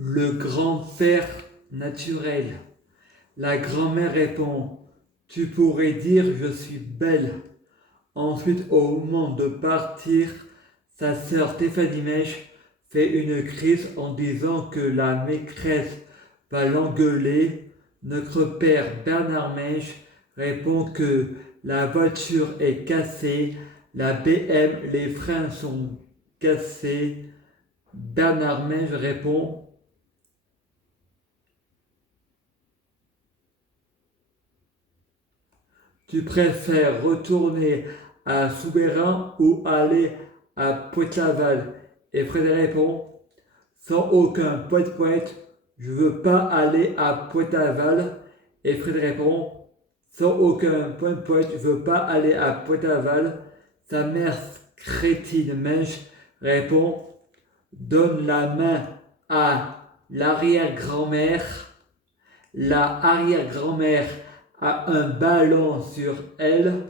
Le grand-père naturel. La grand-mère répond: Tu pourrais dire je suis belle. Ensuite, au moment de partir, sa sœur Stéphanie Mèche fait une crise en disant que la maîtresse va l'engueuler. Notre père Bernard Mèche répond que la voiture est cassée, la BM, les freins sont cassés. Bernard Mèche répond: Tu préfères retourner à Soubeyran ou aller à Pointe-Laval? Et Frédéric répond: Sans aucun poète-poète, je veux pas aller à Pointe-Laval. Et Frédéric répond: Sans aucun poète-poète, je veux pas aller à Pointe-Laval. Sa mère crétine Mensch répond: Donne la main à l'arrière-grand-mère. La arrière-grand-mère a un ballon sur elle.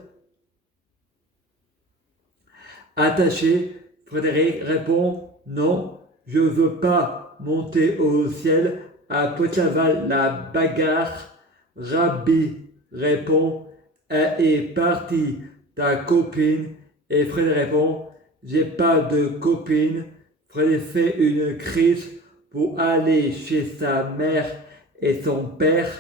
Attaché, Frédéric répond: Non, je veux pas monter au ciel. À Poitlaval, la bagarre. Rabbi répond: Elle est partie, ta copine. Et Frédéric répond: J'ai pas de copine. Frédéric fait une crise pour aller chez sa mère et son père.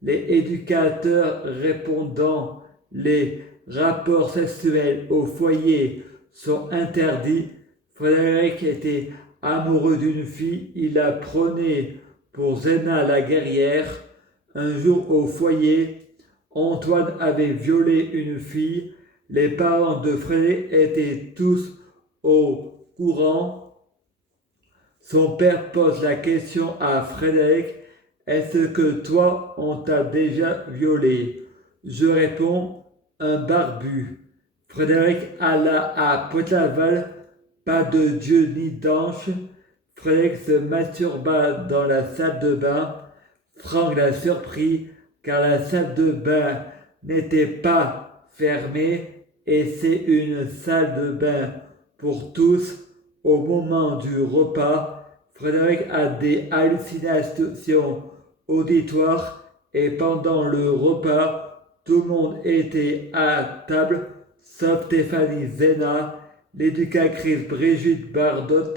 Les éducateurs répondant: Les rapports sexuels au foyer sont interdits. Frédéric était amoureux d'une fille, il la prenait pour Zéna la guerrière. Un jour au foyer, Antoine avait violé une fille. Les parents de Frédéric étaient tous au courant. Son père pose la question à Frédéric: Est-ce que toi on t'a déjà violé? Je réponds: Un barbu. Frédéric alla à Poitlaval, pas de Dieu ni d'ange. Frédéric se masturba dans la salle de bain. Franck l'a surpris car la salle de bain n'était pas fermée et c'est une salle de bain pour tous. Au moment du repas, Frédéric a des hallucinations auditoires et pendant le repas, tout le monde était à table sauf Stéphanie Zena, l'éducatrice Brigitte Bardot.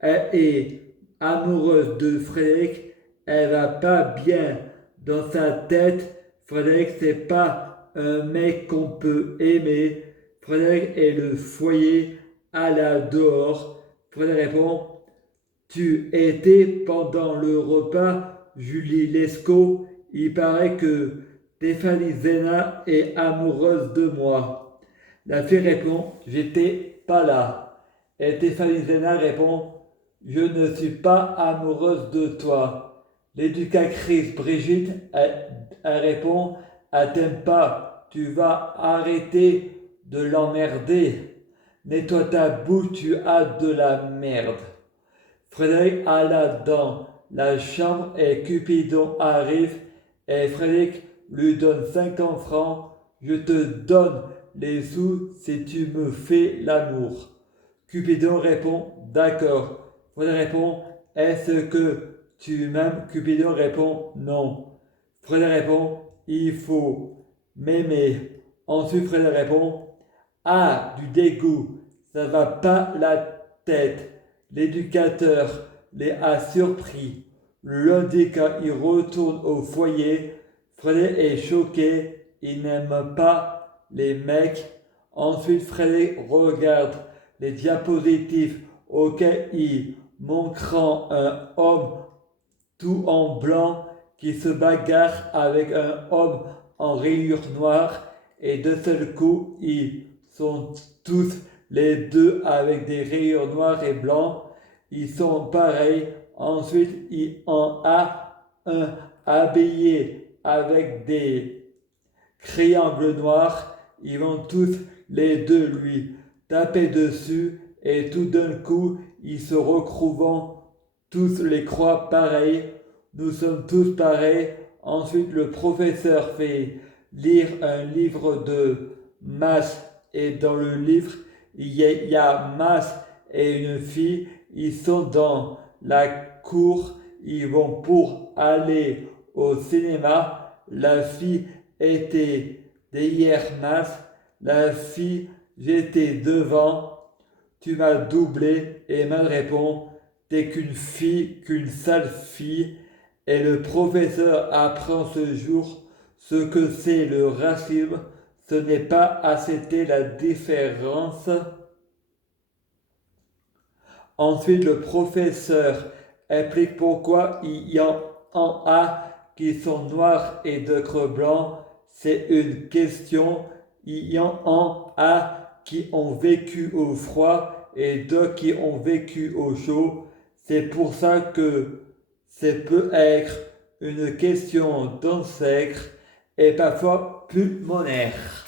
Elle est amoureuse de Frédéric, elle va pas bien dans sa tête. Frédéric, c'est pas un mec qu'on peut aimer. Frédéric est le foyer à la dehors. Frédéric répond: Tu étais pendant le repas, Julie Lescaut. Il paraît que Stéphanie Zena est amoureuse de moi. La fille répond: J'étais pas là. Et Stéphanie Zena répond: Je ne suis pas amoureuse de toi. L'éducatrice Brigitte, elle répond: Elle t'aime pas. Tu vas arrêter de l'emmerder. Nettoie ta bouche, tu as de la merde. Frédéric alla dans la chambre et Cupidon arrive et Frédéric lui donne 50 francs. Je te donne les sous si tu me fais l'amour. Cupidon répond: D'accord. Frédéric répond: Est-ce que tu m'aimes? Cupidon répond: Non. Frédéric répond: Il faut m'aimer. Ensuite Frédéric répond: Ah, du dégoût, ça va pas la tête. L'éducateur les a surpris. Le lundi, quand il retourne au foyer, Frédéric est choqué. Il n'aime pas les mecs. Ensuite, Frédéric regarde les diapositives auxquelles il montrant un homme tout en blanc qui se bagarre avec un homme en rayures noires et de seul coup ils sont tous les deux avec des rayures noires et blancs. Ils sont pareils. Ensuite, il en a un habillé avec des triangles noirs. Ils vont tous les deux lui taper dessus et tout d'un coup, ils se retrouvent tous les croix pareils. Nous sommes tous pareils. Ensuite, le professeur fait lire un livre de maths et dans le livre, il y a maths et une fille. Ils sont dans la cour, ils vont pour aller au cinéma. La fille était derrière Mas. La fille, j'étais devant. Tu m'as doublé et mal répond. T'es qu'une fille, qu'une sale fille. Et le professeur apprend ce jour ce que c'est le racisme. Ce n'est pas accepter la différence. Ensuite, le professeur explique pourquoi il y en a qui sont noirs et d'autres blancs. C'est une question. Il y en a qui ont vécu au froid et d'autres qui ont vécu au chaud. C'est pour ça que ça peut être une question d'ancêtre et parfois pulmonaire.